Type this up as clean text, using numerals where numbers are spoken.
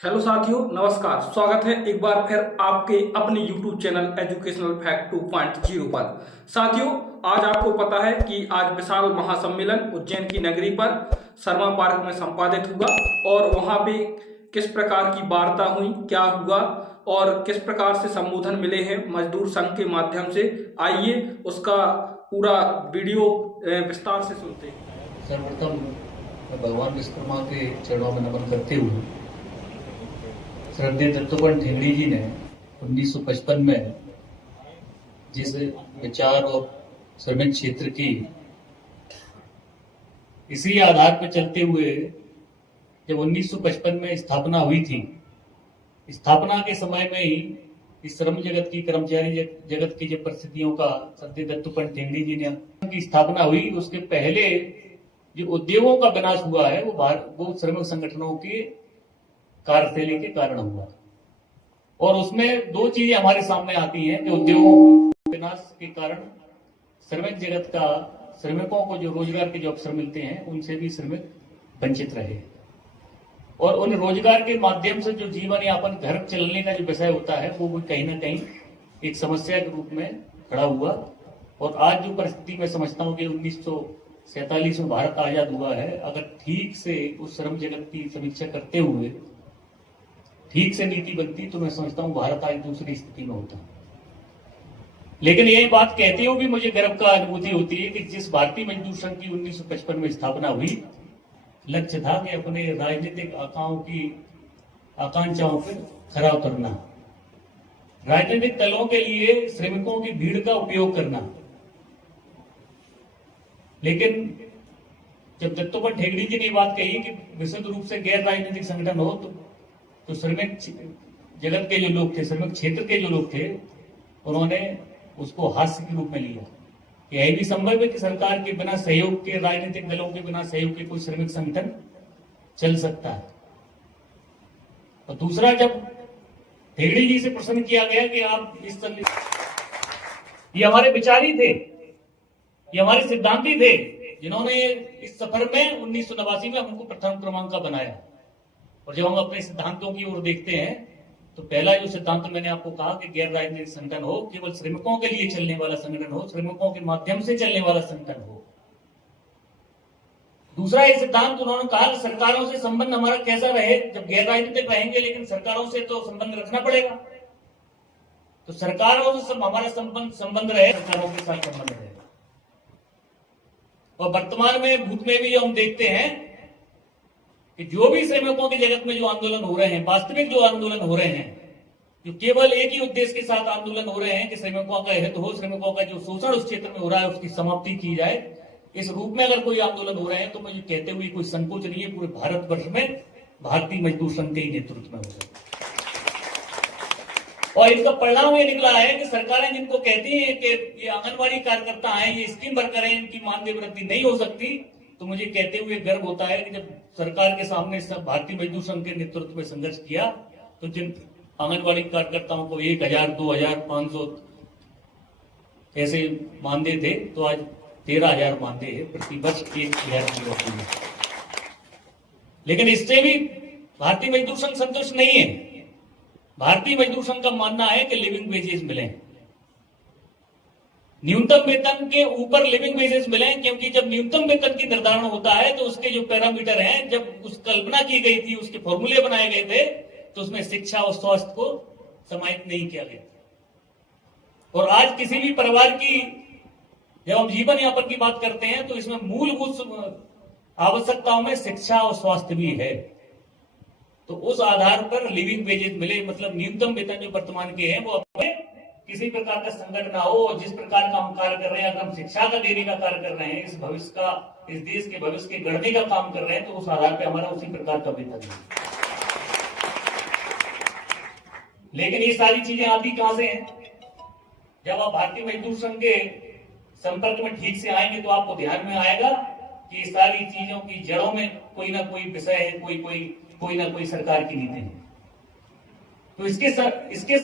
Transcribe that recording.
Hello साथियों, नमस्कार। स्वागत है एक बार फिर आपके अपने YouTube चैनल एजुकेशनल फैक्ट 2.0 पर। साथियों, आज आपको पता है कि आज विशाल महासम्मेलन उज्जैन की नगरी पर शर्मा पार्क में संपादित हुआ और वहां पे किस प्रकार की वार्ता हुई, क्या हुआ और किस प्रकार से संबोधन मिले हैं मजदूर संघ के माध्यम से। आइए उसका पूरा वीडियो विस्तार से सुनते हैं। सर्वप्रथम मैं भगवान विश्वकर्मा के चरणों में नमन करते हुए श्रद्धेय दत्तोपंत ठेंगड़ी जी ने 1955 में जिस विचार और श्रमिक क्षेत्र की इसी आधार पर चलते हुए जब 1955 में स्थापना हुई थी, स्थापना के समय में ही इस श्रम जगत की, कर्मचारी जगत की जब परिस्थितियों का श्रद्धेय दत्तोपंत ठेंगड़ी जी ने की स्थापना हुई, उसके पहले जो उद्योगों का विनाश हुआ है वो श्रमिक संगठनों के कार्यशैली के कारण हुआ। और उसमें दो चीजें हमारे सामने आती हैं कि उद्योगों के विनाश के कारण श्रमिक जगत का, श्रमिकों को जो रोजगार के जो अवसर मिलते हैं उनसे भी श्रमिक वंचित रहे और उन रोजगार के माध्यम से जो जीवन यापन, घर चलने का जो विषय होता है वो भी कहीं ना कहीं एक समस्या के रूप में खड़ा हुआ। और आज जो परिस्थिति मैं समझता हूँ कि 1947 में भारत आजाद हुआ है, अगर ठीक से उस श्रम जगत की समीक्षा करते हुए ठीक से नीति बनती तो मैं समझता हूं भारत आज दूसरी स्थिति में होता। लेकिन यही बात कहते हुए भी मुझे गर्व का अनुभूति होती है कि जिस भारतीय मजदूर संघ की 1955 में स्थापना हुई, लक्ष्य था कि अपने राजनीतिक आकांक्षाओं पर खरा उतरना, राजनीतिक दलों के लिए श्रमिकों की भीड़ का उपयोग करना। लेकिन जब दत्तोपंत ठेंगड़ी जी ने बात कही कि विशुद्ध रूप से गैर राजनीतिक संगठन हो, तो श्रमिक जगत के जो लोग थे, श्रमिक क्षेत्र के जो लोग थे, उन्होंने उसको हास्य के रूप में लिया। यह भी संभव है कि सरकार के बिना सहयोग के, राजनीतिक दलों के बिना सहयोग के कोई श्रमिक संगठन चल सकता है। और दूसरा, जब ठेंगड़ी जी से प्रश्न किया गया कि आप इस तरह, ये हमारे विचारी थे, ये हमारे सिद्धांती थे जिन्होंने इस सफर में 1989 में हमको प्रथम क्रमांक का बनाया। और जब हम अपने सिद्धांतों की ओर देखते हैं तो पहला जो सिद्धांत मैंने आपको कहा कि गैर राजनीतिक संगठन हो, केवल श्रमिकों के लिए चलने वाला संगठन हो, श्रमिकों के माध्यम से चलने वाला संगठन हो। दूसरा ये सिद्धांत उन्होंने कहा कि सरकारों से संबंध हमारा कैसा रहे, जब गैर राजनीतिक रहेंगे लेकिन सरकारों से तो संबंध रखना पड़ेगा, तो सरकारों से हमारा संबंध रहे, सरकारों के साथ संबंध रहे। और वर्तमान में, भूत में भी हम देखते हैं कि जो भी श्रमिकों के जगत में जो आंदोलन हो रहे हैं, वास्तविक जो आंदोलन हो रहे हैं, जो केवल एक ही उद्देश्य के साथ आंदोलन हो रहे हैं कि श्रमिकों का हित हो, श्रमिकों का जो शोषण उस क्षेत्र में हो रहा है उसकी समाप्ति की जाए, इस रूप में अगर कोई आंदोलन हो रहे हैं तो मुझे कहते हुए कोई संकोच नहीं है, पूरे भारतवर्ष में भारतीय मजदूर संघ के ही नेतृत्व में हो रहे हैं। और इसका परिणाम ये निकला है कि सरकारें जिनको कहती हैं कि ये आंगनबाड़ी कार्यकर्ता हैं, ये स्कीम वर्कर हैं, इनकी मानदेय वृद्धि नहीं हो सकती, तो मुझे कहते हुए गर्व होता है कि जब सरकार के सामने सब भारतीय मजदूर संघ के नेतृत्व में संघर्ष किया तो जिन आंगनबाड़ी कार्यकर्ताओं को 1000, 2000, 500 ऐसे मानदेय थे, तो आज 13,000 मानदेय है, प्रति वर्ष 1,000 की वृद्धि है। लेकिन इससे भी भारतीय मजदूर संघ संतुष्ट नहीं है। भारतीय मजदूर संघ का मानना है कि लिविंग वेजेस मिले, न्यूनतम वेतन के ऊपर लिविंग वेजेस मिले, क्योंकि जब न्यूनतम वेतन की निर्धारण होता है तो उसके जो पैरामीटर हैं, जब उस कल्पना की गई थी, उसके फॉर्मूले बनाए गए थे, तो उसमें शिक्षा और स्वास्थ्य को समाहित नहीं किया गया। और आज किसी भी परिवार की जब हम जीवन यापन की बात करते हैं तो इसमें मूलभूत आवश्यकताओं में शिक्षा और स्वास्थ्य भी है। तो उस आधार पर लिविंग वेजेस मिले, मतलब न्यूनतम वेतन जो वर्तमान के हैं वो अपने किसी प्रकार का संकट ना हो। और जिस प्रकार का हम कार्य कर रहे हैं, अगर हम शिक्षा का देने का कार्य कर रहे हैं, इस भविष्य का, इस देश के भविष्य के गढ़ने का काम कर रहे हैं, तो उस आधार पे हमारा उसी प्रकार का वेतन है। लेकिन ये सारी चीजें आती कहां से हैं? जब आप भारतीय मजदूर संघ के संपर्क में ठीक से आएंगे तो आपको ध्यान में आएगा कि इस सारी चीजों की जड़ों में कोई ना कोई विषय है, कोई ना कोई सरकार की नीति है। तो इसके